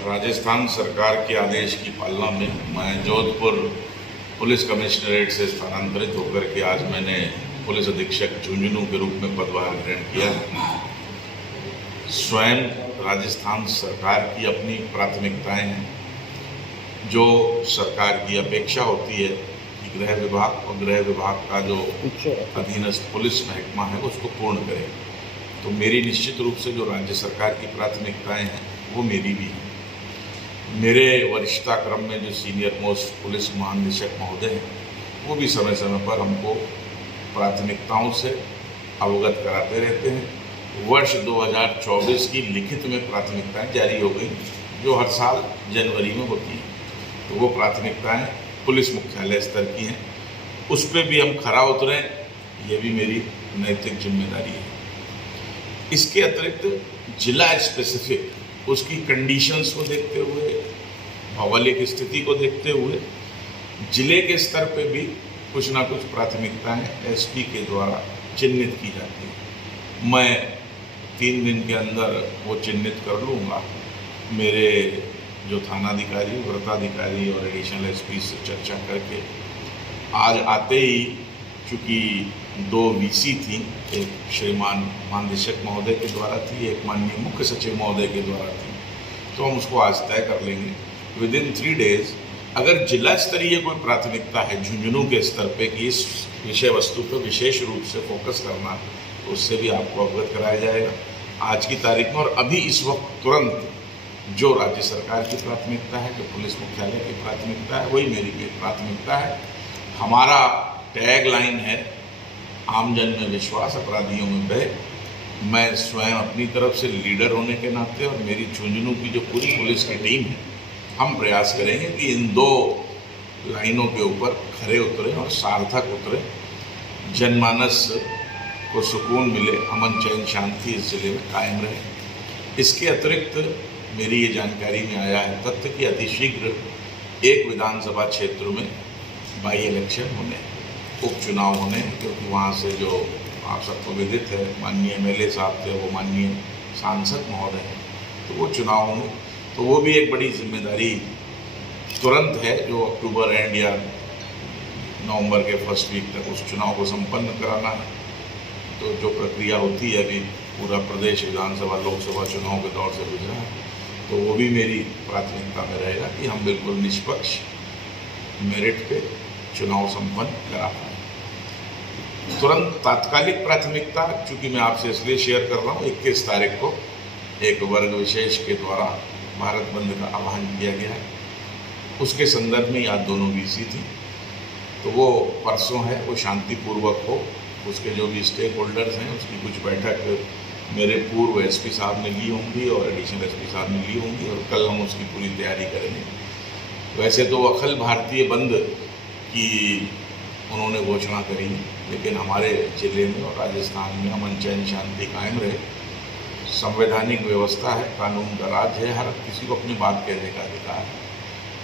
राजस्थान सरकार के आदेश की पालना में मैं जोधपुर पुलिस कमिश्नरेट से स्थानांतरित होकर के आज मैंने पुलिस अधीक्षक झुंझुनू के रूप में पदभार ग्रहण किया। स्वयं राजस्थान सरकार की अपनी प्राथमिकताएं हैं। जो सरकार की अपेक्षा होती है कि गृह विभाग और गृह विभाग का जो अधीनस्थ पुलिस महकमा है उसको पूर्ण करे, तो मेरी निश्चित रूप से जो राज्य सरकार की प्राथमिकताएं हैं वो मेरी भी हैं। मेरे वरिष्ठता क्रम में जो सीनियर मोस्ट पुलिस महानिदेशक महोदय हैं वो भी समय समय पर हमको प्राथमिकताओं से अवगत कराते रहते हैं। वर्ष 2024 की लिखित में प्राथमिकताएं जारी हो गई जो हर साल जनवरी में होती हैं, तो वो प्राथमिकताएं पुलिस मुख्यालय स्तर की हैं। उस पर भी हम खरा उतरें, ये भी मेरी नैतिक जिम्मेदारी है। इसके अतिरिक्त जिला स्पेसिफिक उसकी कंडीशंस को देखते हुए, भौगोलिक स्थिति को देखते हुए जिले के स्तर पे भी कुछ ना कुछ प्राथमिकताएं एसपी के द्वारा चिन्हित की जाती हैं। मैं 3 दिन के अंदर वो चिन्हित कर लूँगा। मेरे जो थानाधिकारी, व्रताधिकारी और एडिशनल एसपी से चर्चा करके आज आते ही, चूँकि 2 वीसी थी, एक श्रीमान महानिदेशक महोदय के द्वारा थी, एक माननीय मुख्य सचिव महोदय के द्वारा थी, तो हम उसको आज तय कर लेंगे। विदिन 3 डेज अगर जिला स्तरीय कोई प्राथमिकता है झुंझुनू के स्तर पे कि इस विषय वस्तु पर विशेष रूप से फोकस करना, तो उससे भी आपको अवगत कराया जाएगा आज की तारीख में। और अभी इस वक्त तुरंत जो राज्य सरकार की प्राथमिकता है, जो पुलिस मुख्यालय की प्राथमिकता है, वही मेरी भी प्राथमिकता है। हमारा टैग लाइन है आमजन में विश्वास, अपराधियों में भय। मैं स्वयं अपनी तरफ से लीडर होने के नाते और मेरी झुंझुनू की जो पूरी पुलिस की टीम है, हम प्रयास करेंगे कि इन 2 लाइनों के ऊपर खरे उतरें और सार्थक उतरें। जनमानस को सुकून मिले, अमन चैन शांति इस जिले में कायम रहे। इसके अतिरिक्त मेरी ये जानकारी में आया है तथ्य कि अतिशीघ्र एक विधानसभा क्षेत्र में बाई इलेक्शन होने, उपचुनाव होने, क्योंकि वहाँ से जो आप सबको विदित है माननीय MLA साहब थे, वो माननीय सांसद महोदय हैं, तो वो चुनाव होंगे। तो वो भी एक बड़ी जिम्मेदारी तुरंत है जो अक्टूबर एंड या नवंबर के फर्स्ट वीक तक उस चुनाव को संपन्न कराना है। तो जो प्रक्रिया होती है, अभी पूरा प्रदेश विधानसभा लोकसभा चुनाव के दौर से गुजरा है, तो वो भी मेरी प्राथमिकता में रहेगा कि हम बिल्कुल निष्पक्ष मेरिट पे चुनाव संपन्न करा पाए। तुरंत तात्कालिक प्राथमिकता, चूँकि मैं आपसे इसलिए शेयर कर रहा हूँ, 21 तारीख को एक वर्ग विशेष के द्वारा भारत बंद का आह्वान किया गया है। उसके संदर्भ में आज दोनों वीसी थी, तो वो परसों है, वो शांतिपूर्वक हो। उसके जो भी स्टेक होल्डर्स हैं उसकी कुछ बैठक मेरे पूर्व एसपी साहब ने ली होंगी और एडिशनल एसपी साहब ने ली होंगी, और कल हम उसकी पूरी तैयारी करेंगे। वैसे तो अखिल भारतीय बंद की उन्होंने घोषणा करी, लेकिन हमारे जिले में और राजस्थान में अमन चैन शांति कायम रहे। संवैधानिक व्यवस्था है, कानून का राज है, हर किसी को अपनी बात कहने का अधिकार है,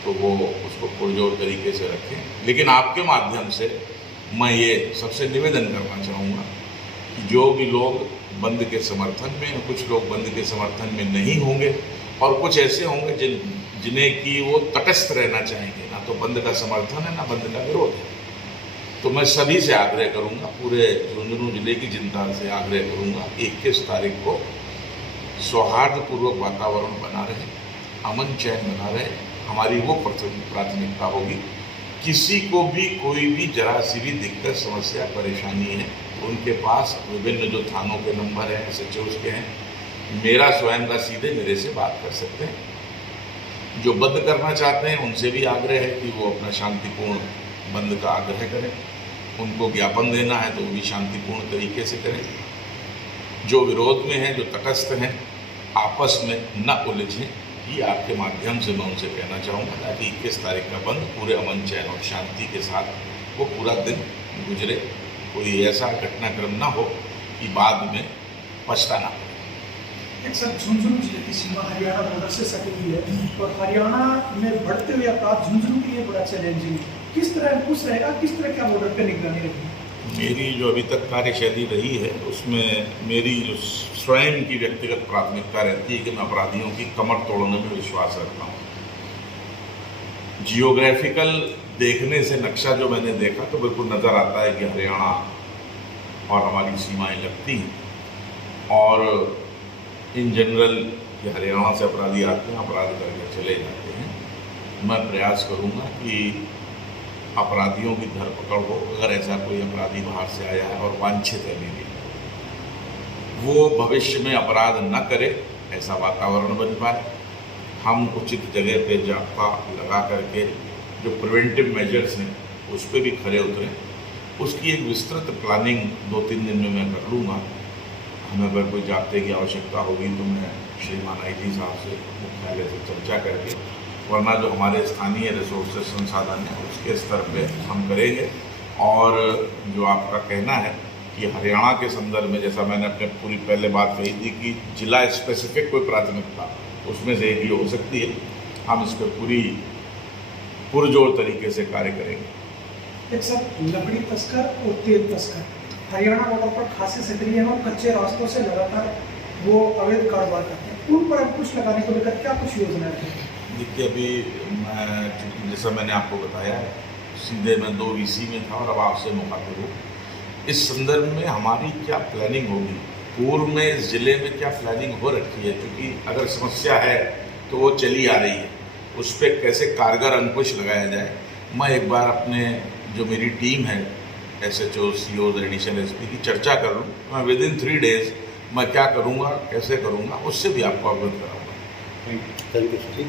तो वो उसको पुरजोर तरीके से रखें। लेकिन आपके माध्यम से मैं ये सबसे निवेदन करना चाहूँगा कि जो भी लोग बंद के समर्थन में, कुछ लोग बंद के समर्थन में नहीं होंगे और कुछ ऐसे होंगे जिन्हें कि वो तटस्थ रहना चाहेंगे, ना तो बंद का समर्थन है ना बंद का विरोध है, तो मैं सभी से आग्रह करूंगा, पूरे झुंझुनू जिले की जनता से आग्रह करूंगा, 21 तारीख को सौहार्दपूर्वक वातावरण बना रहे, अमन चैन बना रहे। हमारी वो प्राथमिकता होगी। किसी को भी कोई भी जरा सी भी दिक्कत, समस्या, परेशानी है, उनके पास विभिन्न जो थानों के नंबर हैं, SHOs के हैं, मेरा स्वयं का सीधे मेरे से बात कर सकते हैं। जो बंद करना चाहते हैं उनसे भी आग्रह है कि वो अपना शांतिपूर्ण बंद का आग्रह करें। उनको ज्ञापन देना है तो वो भी शांतिपूर्ण तरीके से करें। जो विरोध में हैं, जो तटस्थ हैं, आपस में न उलझें, ये आपके माध्यम से मैं उनसे कहना चाहूँगा, ताकि 21 तारीख का बंद पूरे अमन चैन और शांति के साथ वो पूरा दिन गुजरे। कोई ऐसा घटनाक्रम ना हो कि बाद में पछताना पड़े। एक सर, झुंझुनू जिले की सीमा हरियाणा बॉर्डर से सटी हुई है, तो हरियाणा में बढ़ते हुए अपराध झुंझुनू के लिए बड़ा चैलेंजिंग है। किस तरह अंकुश रहेगा, किस तरह क्या बॉर्डर पर निगरानी रहेगी? मेरी जो अभी तक कार्यशैली रही है उसमें मेरी जो स्वयं की व्यक्तिगत प्राथमिकता रहती है कि मैं अपराधियों की कमर तोड़ने में विश्वास रखता हूँ। जियोग्राफिकल देखने से नक्शा जो मैंने देखा तो बिल्कुल नज़र आता है कि हरियाणा और हमारी सीमाएं लगती हैं और इन जनरल कि हरियाणा से अपराधी आते हैं, अपराध करके चले जाते हैं। मैं प्रयास करूंगा कि अपराधियों की धरपकड़ हो। अगर ऐसा कोई अपराधी बाहर से आया है और वांछित है मेरी, वो भविष्य में अपराध न करे, ऐसा वातावरण बन पाए। हम उचित जगह पे जाप्ता लगा करके जो प्रिवेंटिव मेजर्स हैं उस पर भी खरे उतरें। उसकी एक विस्तृत प्लानिंग 2-3 दिन में मैं कर लूँगा। हमें अगर कोई जाप्ते की आवश्यकता होगी तो मैं श्रीमान IG साहब से मुख्यालय से चर्चा करके, वरना जो हमारे स्थानीय रिसोर्सेज संसाधन है उसके स्तर पे हम करेंगे। और जो आपका कहना है कि हरियाणा के संदर्भ में, जैसा मैंने अपने पूरी पहले बात कही थी कि जिला स्पेसिफिक कोई प्राथमिकता उसमें से एक ही हो सकती है, हम इस पर पूरी पुरजोर तरीके से कार्य करेंगे। एक सर, लकड़ी तस्कर और तेल तस्कर हरियाणा बॉर्डर पर खासे सक्रिय हैं और कच्चे रास्तों से लगातार वो अवैध कारोबार करते हैं। उन पर अंकुश लगाने को लेकर क्या कुछ योजनाएं हैं? देखिए, अभी मैं जैसा मैंने आपको बताया सीधे मैं 2 VC में था और अब आपसे मुखातिब हूँ। इस संदर्भ में हमारी क्या प्लानिंग होगी, पूर्व में इस जिले में क्या प्लानिंग हो रखी है, क्योंकि अगर समस्या है तो वो चली आ रही है, उस पर कैसे कारगर अंकुश लगाया जाए। मैं एक बार अपने जो मेरी टीम है SHO, COs, एडिशनल SP की चर्चा कर लूँ। मैं विदिन 3 days मैं क्या करूँगा, कैसे करूँगा, उससे भी आपको अवगत कराऊँगा। Thank you sir.